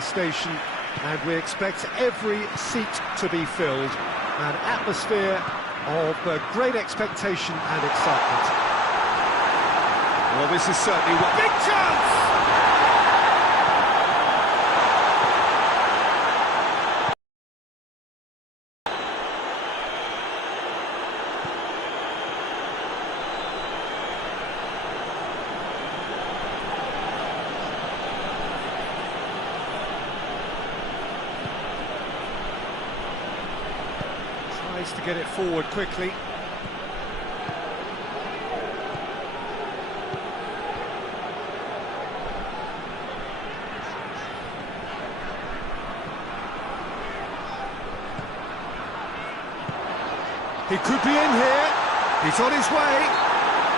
Station, and we expect every seat to be filled. An atmosphere of great expectation and excitement. Well, this is certainly what... Big chance! Tries to get it forward quickly. He could be in here. He's on his way.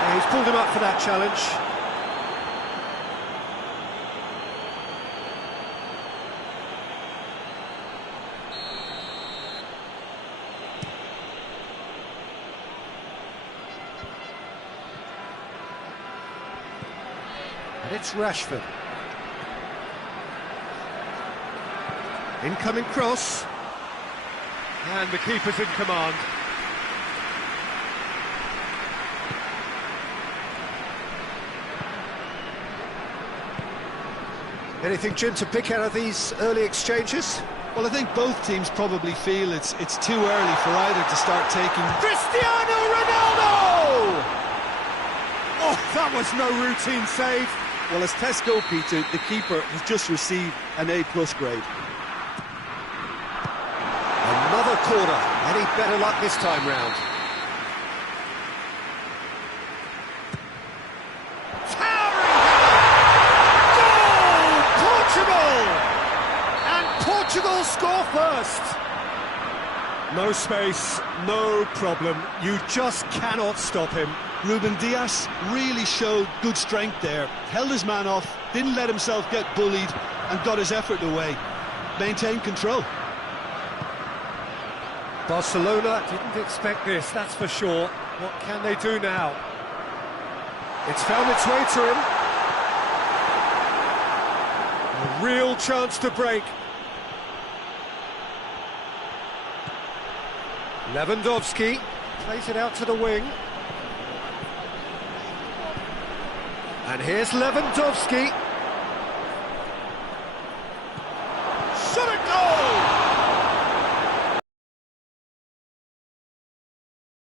And he's pulled him up for that challenge. And it's Rashford. Incoming cross. And the keeper's in command. Anything, Jim, to pick out of these early exchanges? Well, I think both teams probably feel it's too early for either to start taking... Cristiano Ronaldo! Oh, that was no routine save. Well, as test go, Peter, the keeper has just received an A+ grade. Another corner. Any better luck this time round? Portugal score first. No space, no problem. You just cannot stop him. Ruben Dias really showed good strength there. Held his man off, didn't let himself get bullied, and got his effort away. Maintained control. Barcelona didn't expect this, that's for sure. What can they do now? It's found its way to him. A real chance to break. Lewandowski plays it out to the wing. And here's Lewandowski. Shot a goal!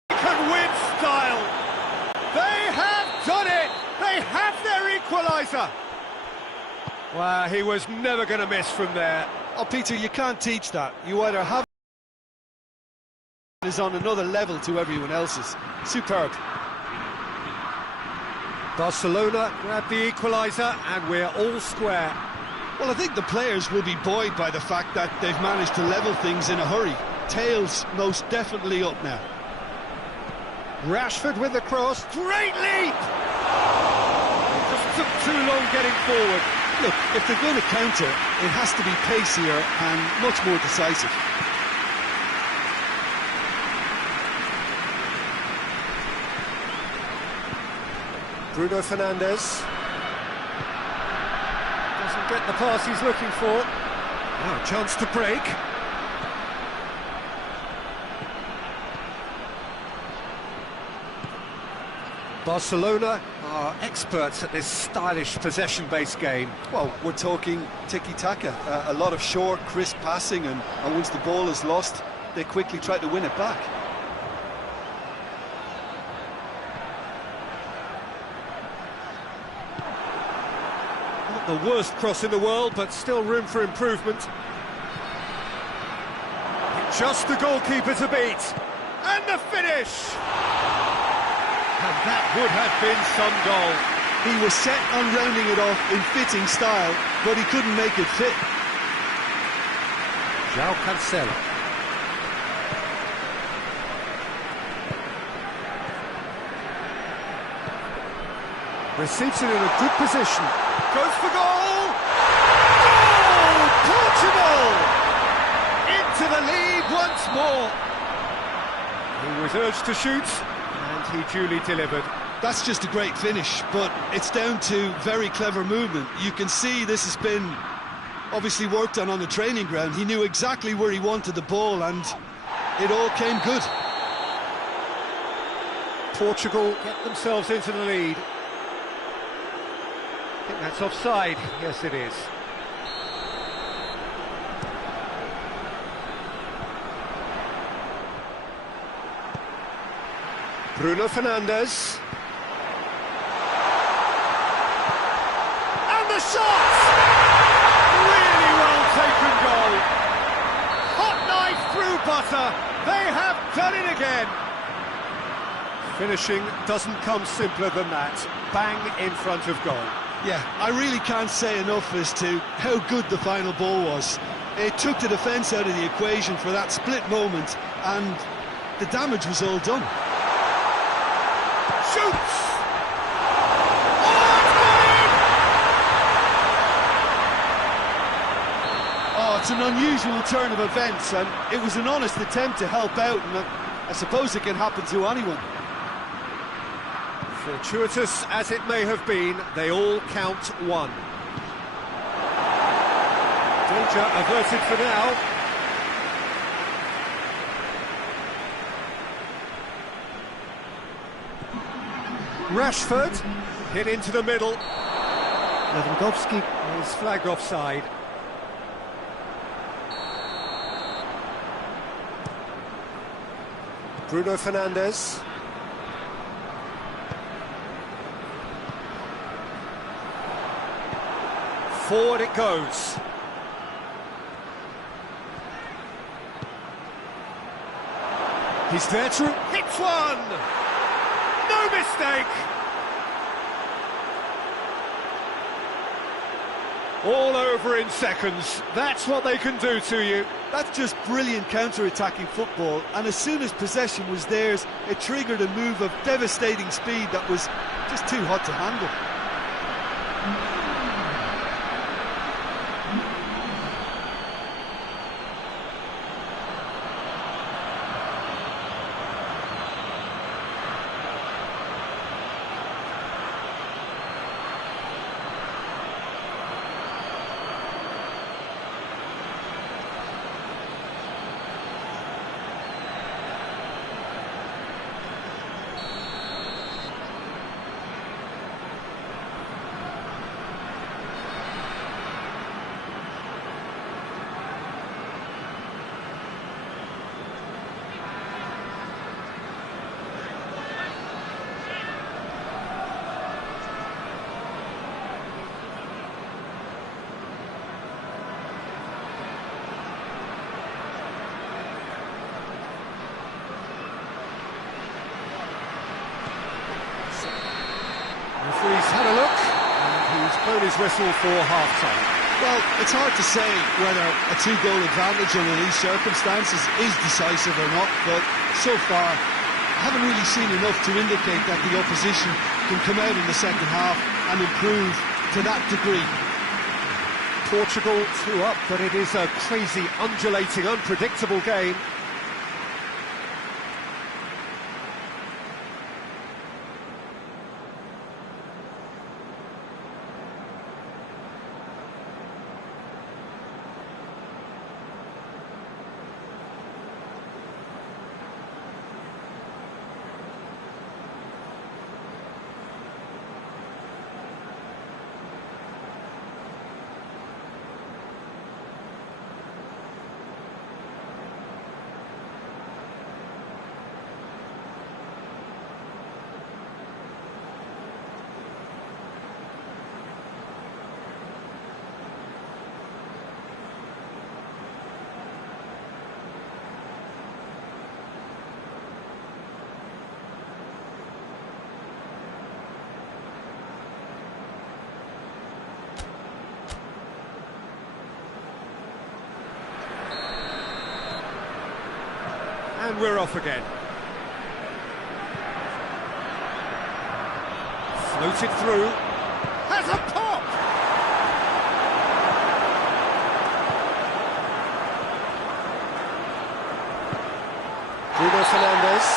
They can win style. They have done it. They have their equaliser. Well, he was never going to miss from there. Oh, Peter, you can't teach that. You either have is on another level to everyone else's. Superb. Barcelona grab the equaliser and we're all square. Well, I think the players will be buoyed by the fact that they've managed to level things in a hurry. Tails most definitely up now. Rashford with the cross. Great leap! Just took too long getting forward. Look, if they're going to counter, it has to be pacier and much more decisive. Bruno Fernandes doesn't get the pass he's looking for. Now, chance to break. Barcelona are experts at this stylish possession-based game. Well, we're talking tiki-taka, a lot of short, crisp passing, and once the ball is lost, they quickly try to win it back. The worst cross in the world, but still room for improvement. Just the goalkeeper to beat. And the finish! And that would have been some goal. He was set on rounding it off in fitting style, but he couldn't make it fit. João Cancelo. Receives it in a good position. Goes for goal! Goal! Portugal! Into the lead once more. He was urged to shoot, and he duly delivered. That's just a great finish, but it's down to very clever movement. You can see this has been obviously worked on the training ground. He knew exactly where he wanted the ball, and it all came good. Portugal get themselves into the lead. I think that's offside. Yes, it is. Bruno Fernandes. And the shot! Really well taken goal. Hot knife through butter. They have done it again. Finishing doesn't come simpler than that. Bang in front of goal. Yeah, I really can't say enough as to how good the final ball was. It took the defence out of the equation for that split moment, and the damage was all done. Shoots! Oh, it's an unusual turn of events, and it was an honest attempt to help out, and I suppose it can happen to anyone. Fortuitous as it may have been, they all count one. Danger averted for now. Rashford hit into the middle. Lewandowski is flagged offside. Bruno Fernandes. Forward it goes. He's there to hit one! No mistake! All over in seconds. That's what they can do to you. That's just brilliant counter-attacking football, and as soon as possession was theirs, it triggered a move of devastating speed that was just too hot to handle. Referee's had a look, and he's blown his whistle for half-time. Well, it's hard to say whether a two-goal advantage under these circumstances is decisive or not, but so far I haven't really seen enough to indicate that the opposition can come out in the second half and improve to that degree. Portugal 2 up, but it is a crazy, undulating, unpredictable game. And we're off again. Floated through. Has a pop! Bruno Fernandes.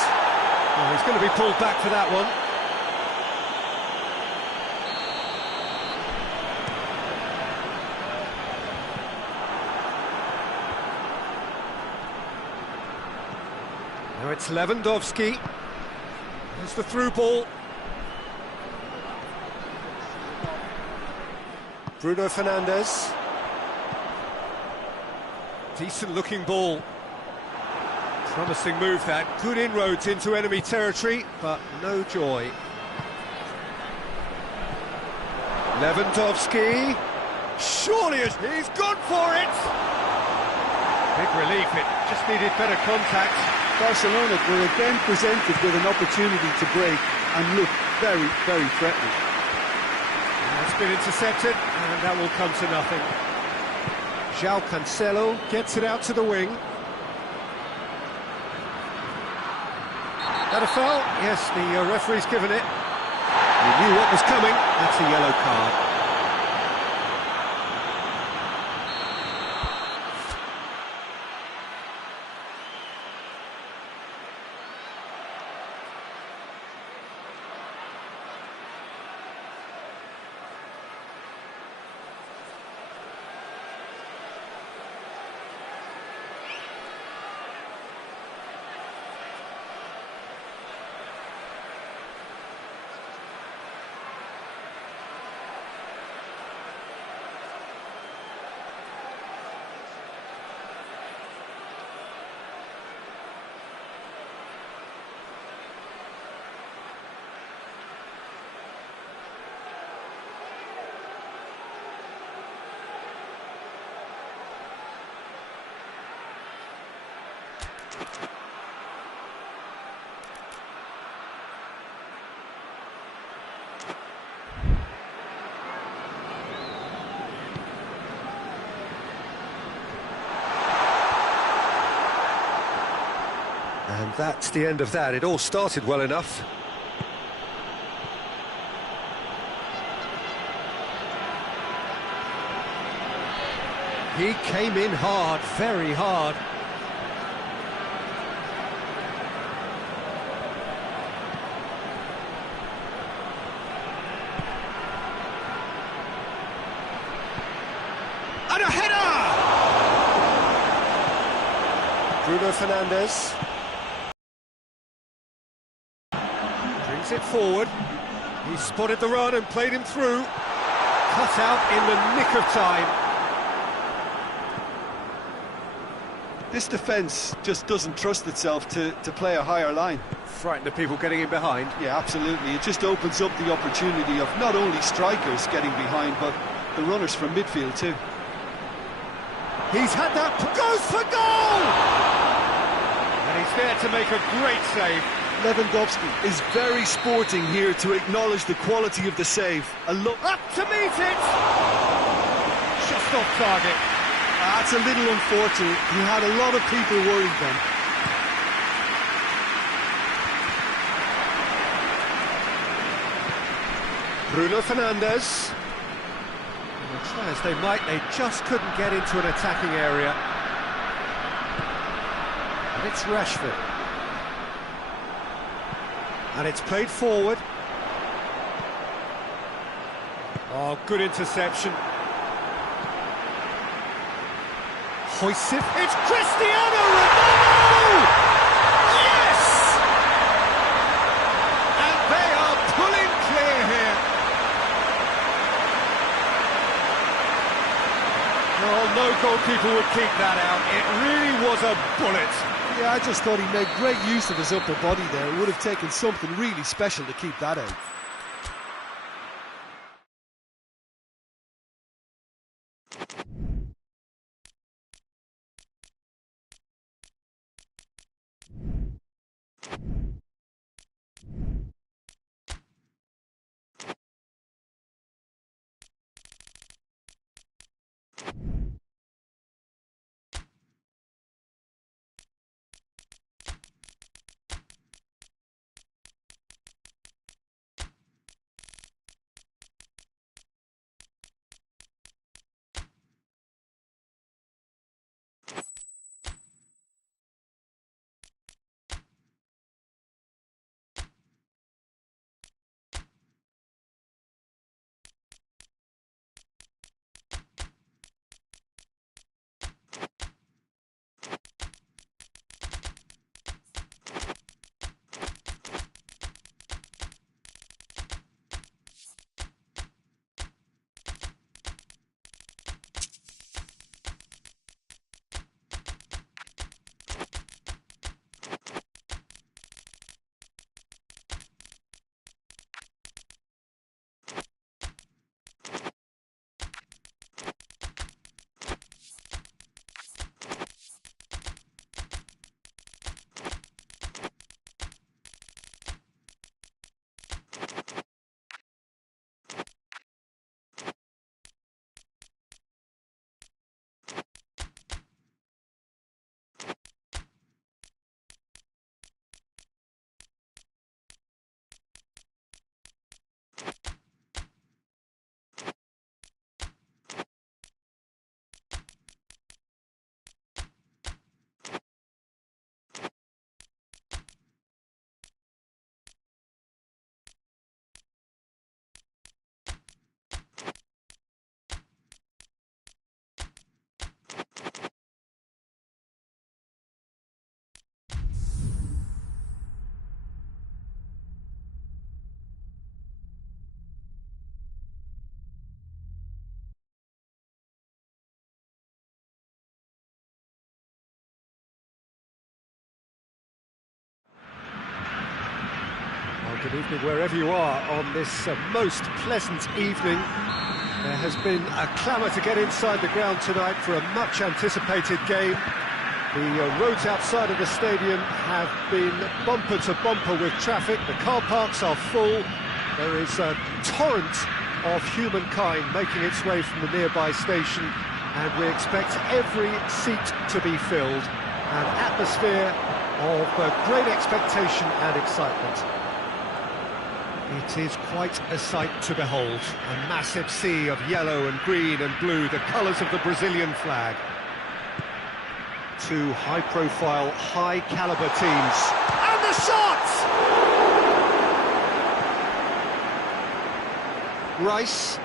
Oh, he's going to be pulled back for that one. Now it's Lewandowski. There's the through ball. Bruno Fernandes. Decent looking ball. Promising move that. Good inroads into enemy territory, but no joy. Lewandowski. Surely he's gone for it! Big relief, it just needed better contact. Barcelona were again presented with an opportunity to break and look very, very threatening. That's been intercepted, and that will come to nothing. João Cancelo gets it out to the wing. That a foul? Yes, the referee's given it. He knew what was coming. That's a yellow card. And that's the end of that. It all started well enough. He came in hard, very hard. And a header! Bruno Fernandes. Brings it forward. He spotted the run and played him through. Cut out in the nick of time. This defence just doesn't trust itself to play a higher line. Frightened of people getting in behind. Yeah, absolutely. It just opens up the opportunity of not only strikers getting behind, but the runners from midfield too. He's had that, goes for goal! And he's there to make a great save. Lewandowski is very sporting here to acknowledge the quality of the save. A look up to meet it! Just off target. That's a little unfortunate. He had a lot of people worried then. Bruno Fernandes. Try as they might, they just couldn't get into an attacking area. And it's Rashford. And it's played forward. Oh, good interception. Hoists it. It's Cristiano Ronaldo! Yes! And they are pulling clear here. Oh, no goalkeeper would keep that out. It really was a bullet. Yeah, I just thought he made great use of his upper body there. It would have taken something really special to keep that out. Good evening wherever you are on this most pleasant evening. There has been a clamour to get inside the ground tonight for a much-anticipated game. The roads outside of the stadium have been bumper to bumper with traffic. The car parks are full. There is a torrent of humankind making its way from the nearby station, and we expect every seat to be filled. An atmosphere of great expectation and excitement. It is quite a sight to behold. A massive sea of yellow and green and blue, the colours of the Brazilian flag. Two high-profile, high-caliber teams. And the shot! Rice.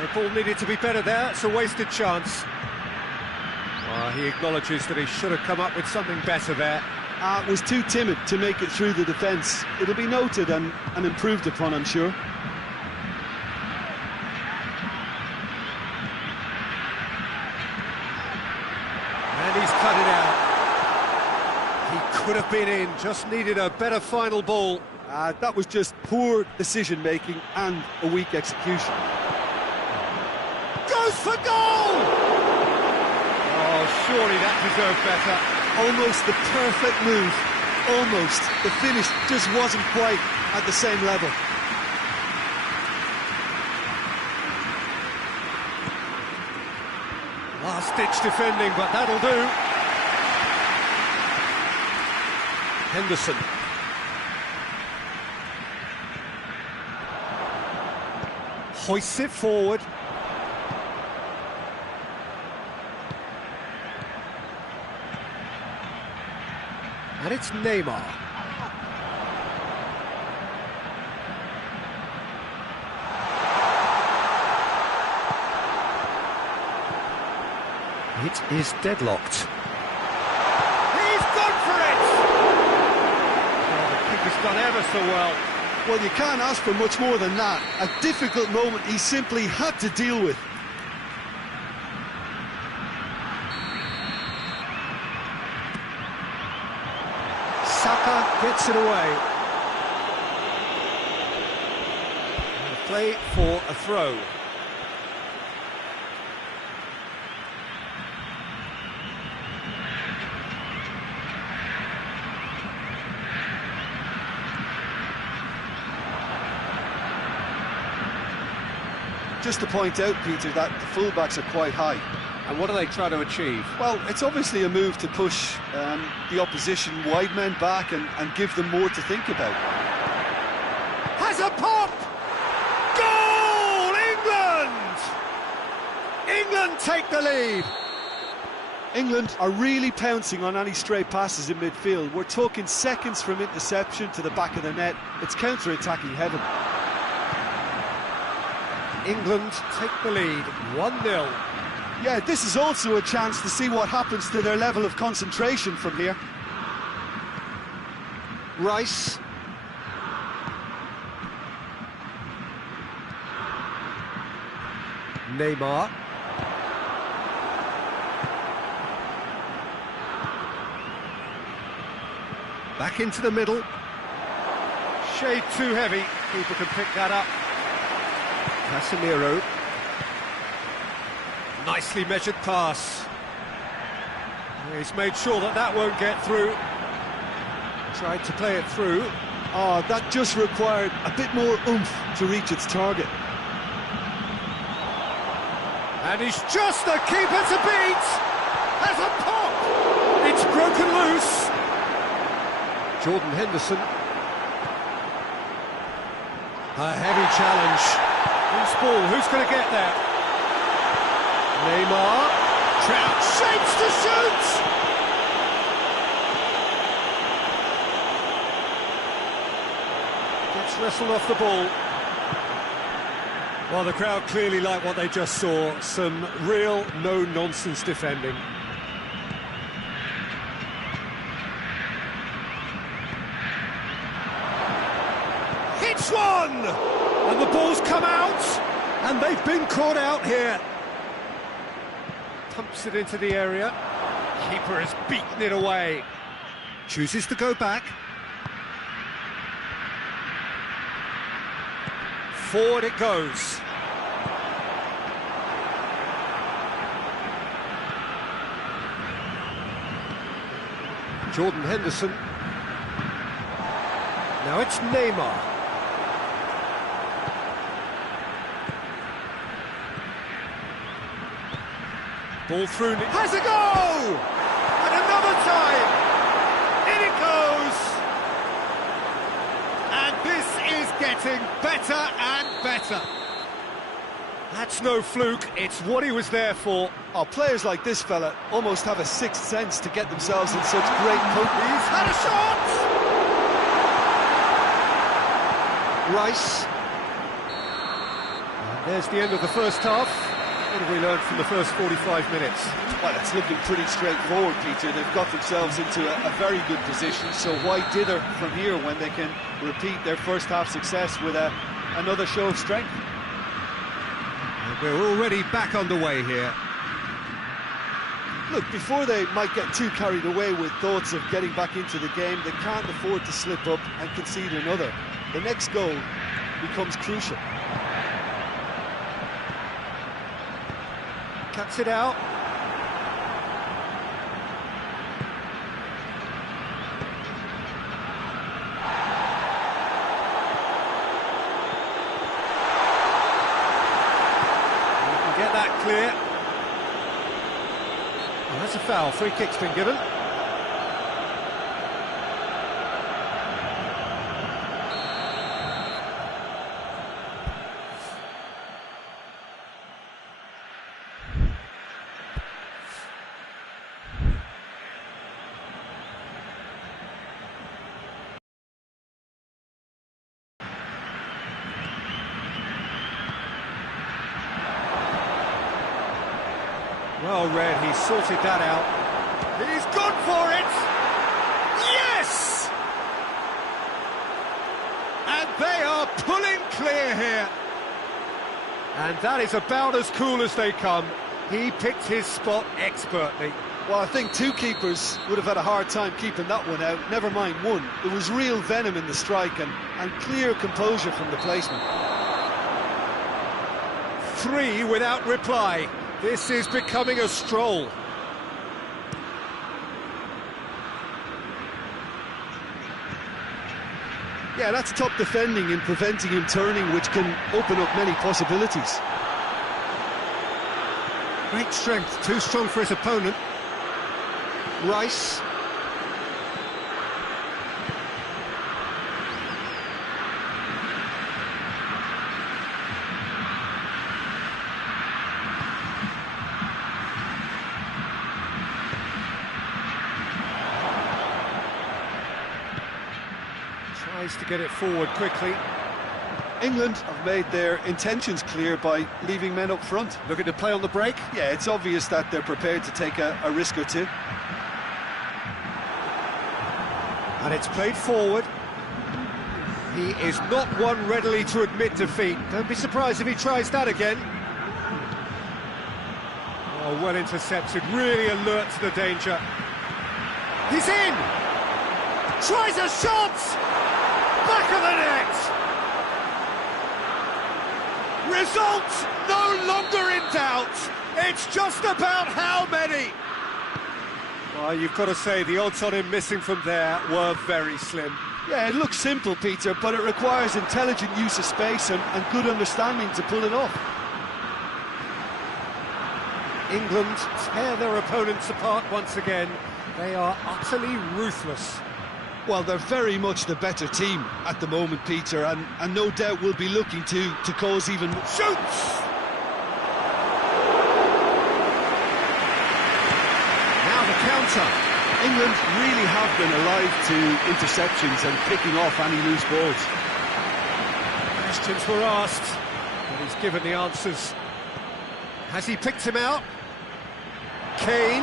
The ball needed to be better there, it's a wasted chance. Well, he acknowledges that he should have come up with something better there. Was too timid to make it through the defence. It'll be noted and improved upon, I'm sure. And he's cut it out. He could have been in, just needed a better final ball. That was just poor decision-making and a weak execution. Goes for goal! Oh, surely that deserved better. Almost the perfect move. Almost. The finish just wasn't quite at the same level. Last-ditch defending, but that'll do. Henderson. Hoists it forward. And it's Neymar. It is deadlocked. He's gone for it! Oh, the keeper's done ever so well. Well, you can't ask for much more than that. A difficult moment he simply had to deal with. Saka gets it away. And play for a throw. Just to point out, Peter, that the fullbacks are quite high. And what are they trying to achieve? Well, it's obviously a move to push the opposition wide men back and give them more to think about. Has a pop! Goal! England! England take the lead! England are really pouncing on any stray passes in midfield. We're talking seconds from interception to the back of the net. It's counter-attacking heaven. England take the lead, 1-0. Yeah, this is also a chance to see what happens to their level of concentration from here. Rice. Neymar. Back into the middle. Shade too heavy. Keeper can pick that up. Casemiro. Nicely measured pass. He's made sure that that won't get through. Tried to play it through. Oh, that just required a bit more oomph to reach its target. And he's just the keeper to beat! Has a pop! It's broken loose! Jordan Henderson. A heavy challenge. Loose ball, who's going to get there? Neymar. Trout shapes to shoot! It's wrestled off the ball. Well, the crowd clearly like what they just saw. Some real no-nonsense defending. Hits one! And the ball's come out, and they've been caught out here. Pumps it into the area. Keeper has beaten it away. Chooses to go back. Forward it goes. Jordan Henderson. Now it's Neymar. Ball through. Has a go! And another time! In it goes! And this is getting better and better. That's no fluke, it's what he was there for. Oh, players like this fella almost have a sixth sense to get themselves in such great company. He's had a shot! Rice. And there's the end of the first half. What have we learned from the first 45 minutes? Well, it's looking pretty straightforward, Peter. They've got themselves into a very good position, so why dither from here when they can repeat their first half success with another show of strength? And we're already back underway here. Look, before they might get too carried away with thoughts of getting back into the game, they can't afford to slip up and concede another. The next goal becomes crucial. Cuts it out. You can get that clear. Well, that's a foul. Free kick's been given. Well read, he sorted that out. He's gone for it! Yes! And they are pulling clear here. And that is about as cool as they come. He picked his spot expertly. Well, I think two keepers would have had a hard time keeping that one out, never mind one. There was real venom in the strike and clear composure from the placement. 3 without reply. This is becoming a stroll. Yeah, that's top defending and preventing him turning, which can open up many possibilities. Great strength, too strong for his opponent. Rice. Tries to get it forward quickly. England have made their intentions clear by leaving men up front. Looking to play on the break. Yeah, it's obvious that they're prepared to take a risk or two. And it's played forward. He is not one readily to admit defeat. Don't be surprised if he tries that again. Oh, well intercepted, really alert to the danger. He's in! Tries a shot! Back of the net! Result no longer in doubt. It's just about how many. Well, you've got to say the odds on him missing from there were very slim. Yeah, it looks simple, Peter, but it requires intelligent use of space and good understanding to pull it off. England tear their opponents apart once again. They are utterly ruthless. Well, they're very much the better team at the moment, Peter, and no doubt will be looking to cause even... Shoots! Now the counter. England really have been alive to interceptions and picking off any loose balls. Questions were asked, but he's given the answers. Has he picked him out? Kane.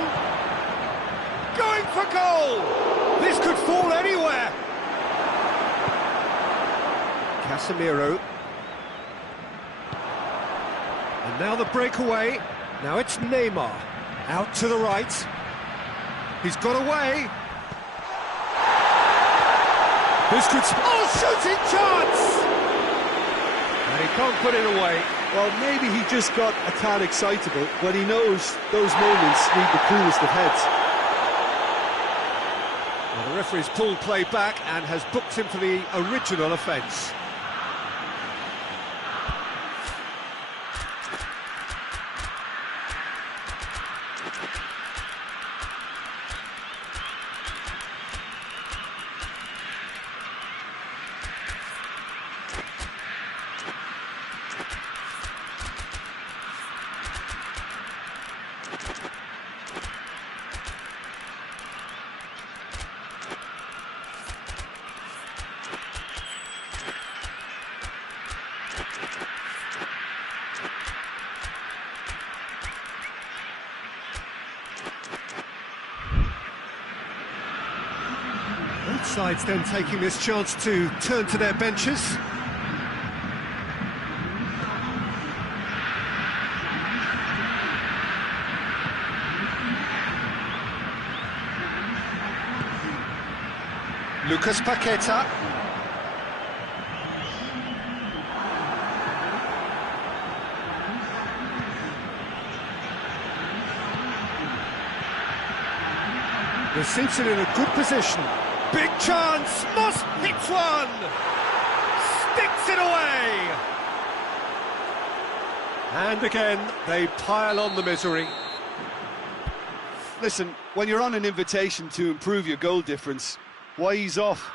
Going for goal! This could fall anywhere! Casemiro. And now the breakaway. Now it's Neymar. Out to the right. He's got away. This could... Oh, shooting chance! And he can't put it away. Well, maybe he just got a tad excitable, but he knows those moments need the coolest of heads. Well, the referee's pulled play back and has booked him for the original offence. Both sides then taking this chance to turn to their benches. Lucas Paqueta. The Simpson in a good position. Big chance, Moss hits one! Sticks it away! And again, they pile on the misery. Listen, when you're on an invitation to improve your goal difference, why ease off?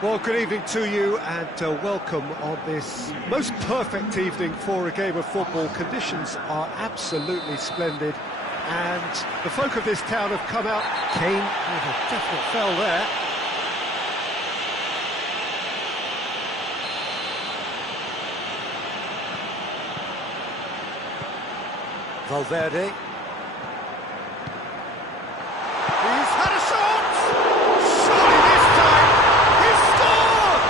Well, good evening to you and welcome on this most perfect evening for a game of football. Conditions are absolutely splendid and the folk of this town have come out. Kane with a definite foul there. Valverde. He's had a shot! Surely this time, he's scored!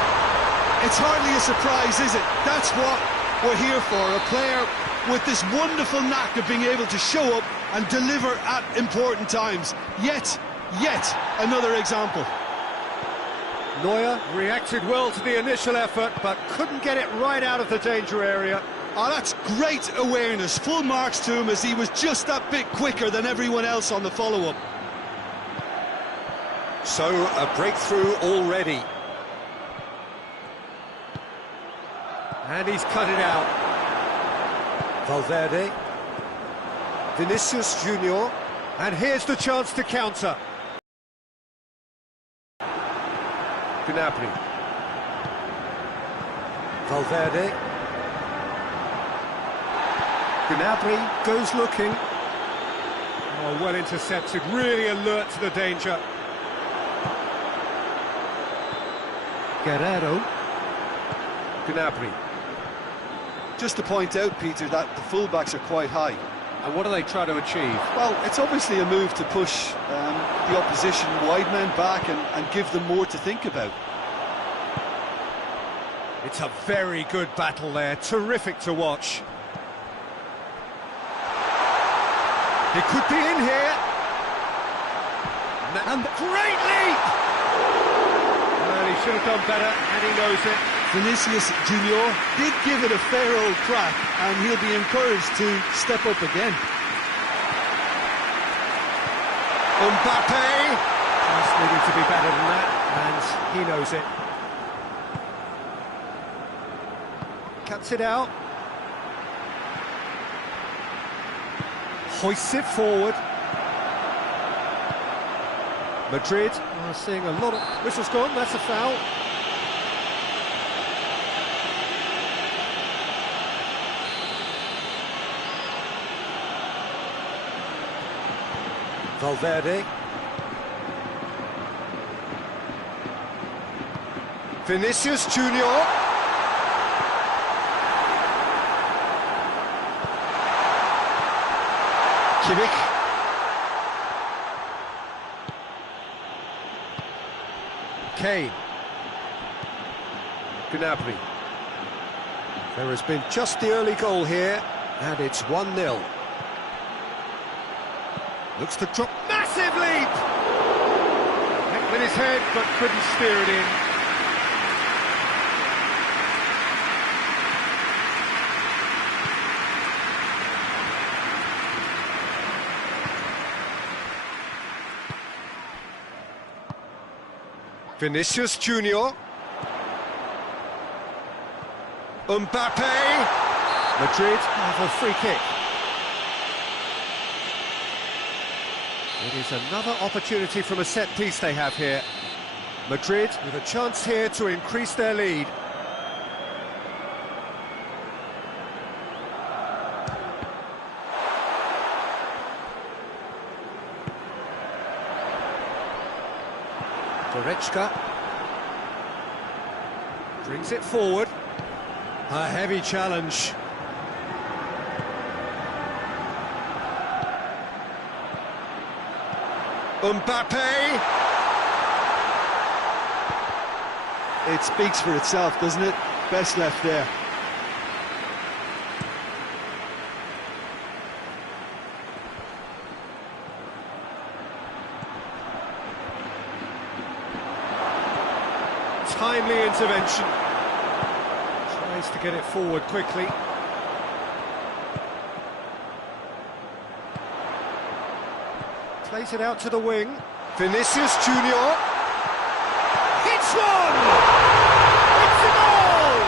It's It's hardly a surprise, is it? That's what we're here for, a player with this wonderful knack of being able to show up and deliver at important times. Yet another example. Neuer reacted well to the initial effort, but couldn't get it right out of the danger area. Oh, that's great awareness. Full marks to him, as he was just that bit quicker than everyone else on the follow-up. So, a breakthrough already. And he's cut it out. Valverde. Vinicius Junior. And here's the chance to counter. Gnabry. Valverde. Gnabry goes looking. Oh, well intercepted, really alert to the danger. Guerrero. Gnabry. Just to point out, Peter, that the fullbacks are quite high. And what do they try to achieve? Well, it's obviously a move to push the opposition wide men back and give them more to think about. It's a very good battle there, terrific to watch. He could be in here. And great leap! Well, he should have done better, and he knows it. Vinicius Junior did give it a fair old crack, and he'll be encouraged to step up again. Mbappe! Just needed to be better than that, and he knows it. Cuts it out. Hoists it forward. Madrid are seeing a lot of... Whistle's gone, that's a foul. Valverde. Vinicius Junior. Kimmich. Kane. Gnabry. There has been just the early goal here, and it's 1-0. Looks to drop. Massive leap! Hit with his head, but couldn't steer it in. Vinicius Junior. Mbappe. Madrid have a free kick. It is another opportunity from a set piece they have here. Madrid with a chance here to increase their lead. Goretzka brings it forward. A heavy challenge. Mbappe! It speaks for itself, doesn't it? Best left there. Timely intervention. Tries to get it forward quickly. Plays it out to the wing. Vinicius Junior. Hits one! It's a goal!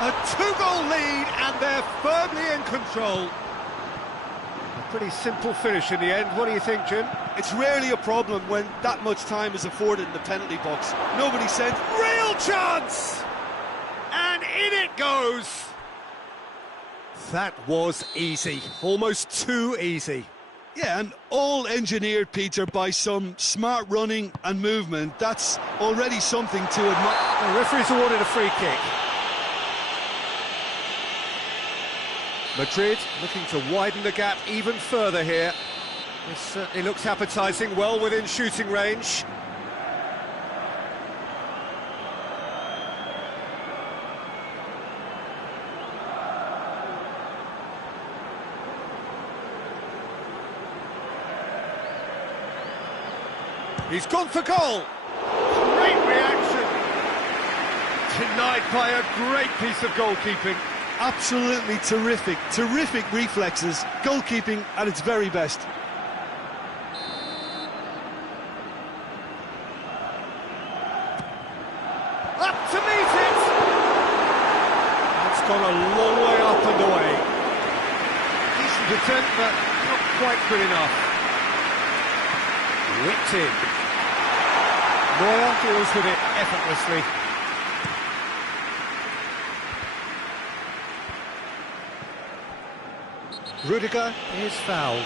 A two-goal lead, and they're firmly in control. A pretty simple finish in the end. What do you think, Jim? It's rarely a problem when that much time is afforded in the penalty box. Nobody sends... Real chance! And in it goes! That was easy, almost too easy. Yeah, and all engineered, Peter, by some smart running and movement. That's already something to admire. The referee's awarded a free kick. Madrid looking to widen the gap even further here. This certainly looks appetising, well within shooting range. He's gone for goal. Great reaction. Denied by a great piece of goalkeeping. Absolutely terrific, terrific reflexes, goalkeeping at its very best. Up to meet it! That's gone a long way up and away. Decent attempt, but not quite good enough. Whipped in. Neuer deals with it effortlessly. Rudiger is fouled.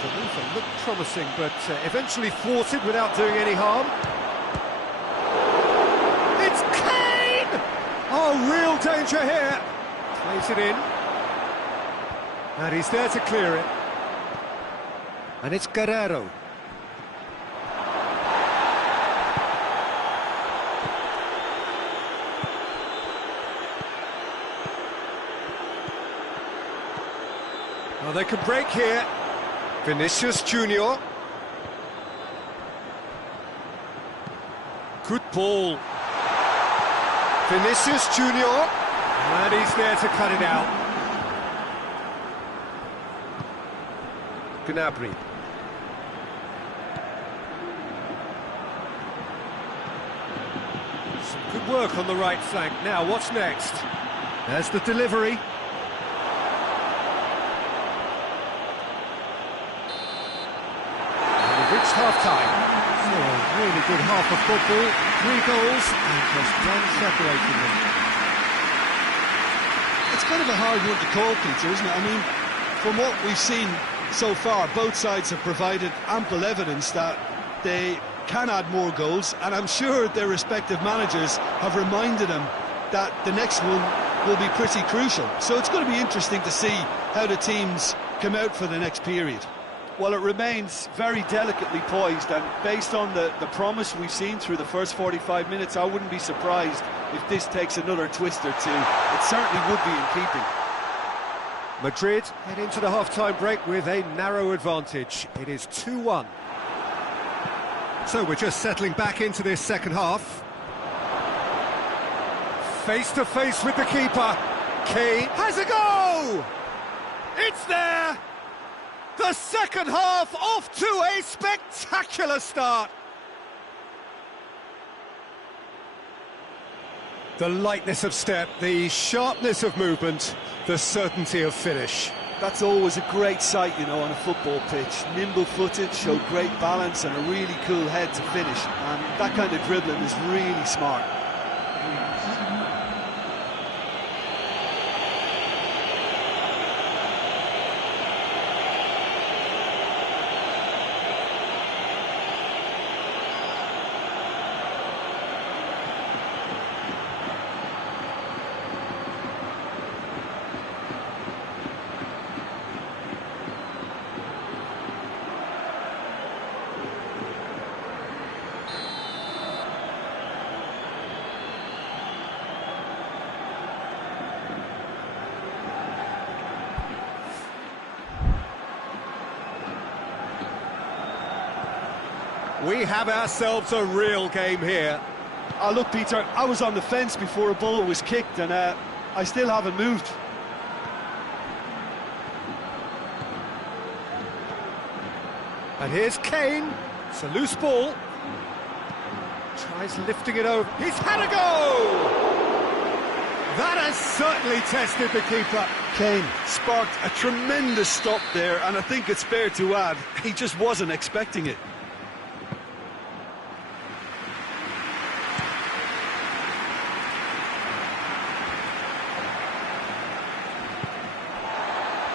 The move looked promising, but eventually thwarted without doing any harm. It's Kane! Oh, real danger here. Plays it in. And he's there to clear it. And it's Guerrero. Well, they can break here. Vinicius Junior. Good ball. Vinicius Junior. And he's there to cut it out. Gnabry. Some good work on the right flank. Now, what's next? There's the delivery. Reached half-time. So a really good half of football, 3 goals and just one separating them. It's kind of a hard one to call, Peter, isn't it? I mean, from what we've seen so far, both sides have provided ample evidence that they can add more goals, and I'm sure their respective managers have reminded them that the next one will be pretty crucial. So it's going to be interesting to see how the teams come out for the next period. Well, it remains very delicately poised, and based on the promise we've seen through the first 45 minutes, I wouldn't be surprised if this takes another twist or two. It certainly would be in keeping. Madrid head into the half-time break with a narrow advantage. It is 2-1. So we're just settling back into this second half. Face-to-face with the keeper. Kane has a go! It's there! The second half off to a spectacular start. The lightness of step, the sharpness of movement, the certainty of finish. That's always a great sight, you know, on a football pitch. Nimble-footed, showed great balance and a really cool head to finish. And that kind of dribbling is really smart. We have ourselves a real game here. Look, Peter, I was on the fence before a ball was kicked, and I still haven't moved. And here's Kane. It's a loose ball. Tries lifting it over. He's had a go! That has certainly tested the keeper. Kane sparked a tremendous stop there, and I think it's fair to add, he just wasn't expecting it.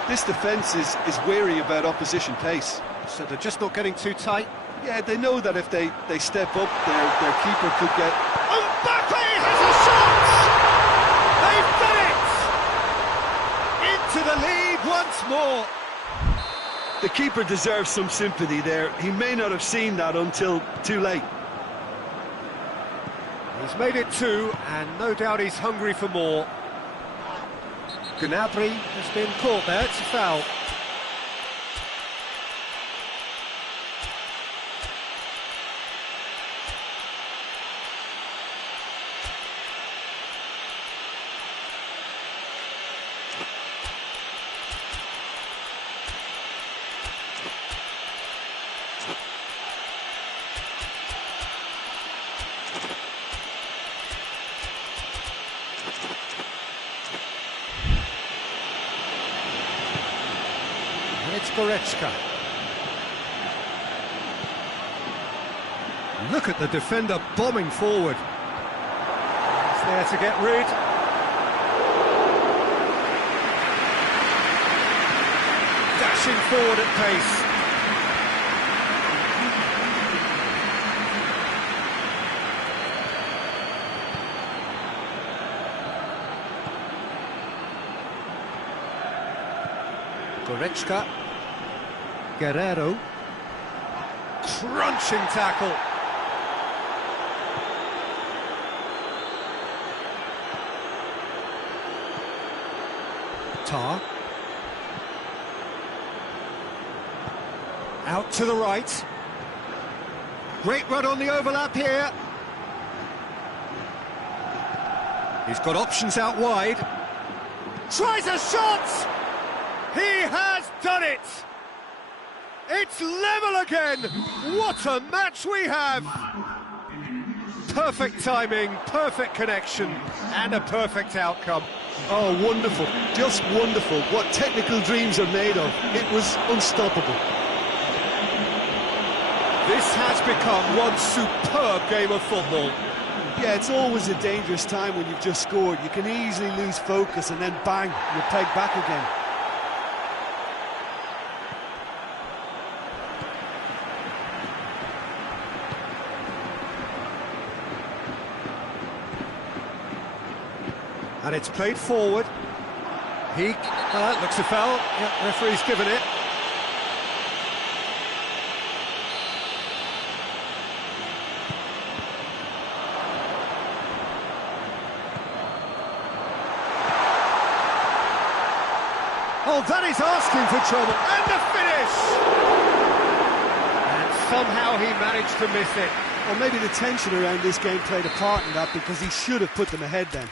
This defence is wary about opposition pace. So they're just not getting too tight. Yeah, they know that if they step up, their keeper could get... Mbappe has a shot! They've done it! Into the lead once more. The keeper deserves some sympathy there. He may not have seen that until too late. He's made it 2, and no doubt he's hungry for more. Gnabry has been caught there, it's a foul. It's Goretzka. Look at the defender bombing forward. He's there to get rid. Dashing forward at pace. Goretzka. Guerrero. Crunching tackle. Tar. Out to the right. Great run on the overlap here. He's got options out wide. Tries a shot! He has done it! It's level again! What a match we have! Perfect timing, perfect connection, and a perfect outcome. Oh, wonderful, just wonderful. What technical dreams are made of. It was unstoppable. This has become one superb game of football. Yeah, it's always a dangerous time when you've just scored. You can easily lose focus and then bang, you're pegged back again. And it's played forward. He looks a foul. Yeah, referee's given it. Oh, that is asking for trouble. And the finish! And somehow he managed to miss it. Or maybe the tension around this game played a part in that, because he should have put them ahead then.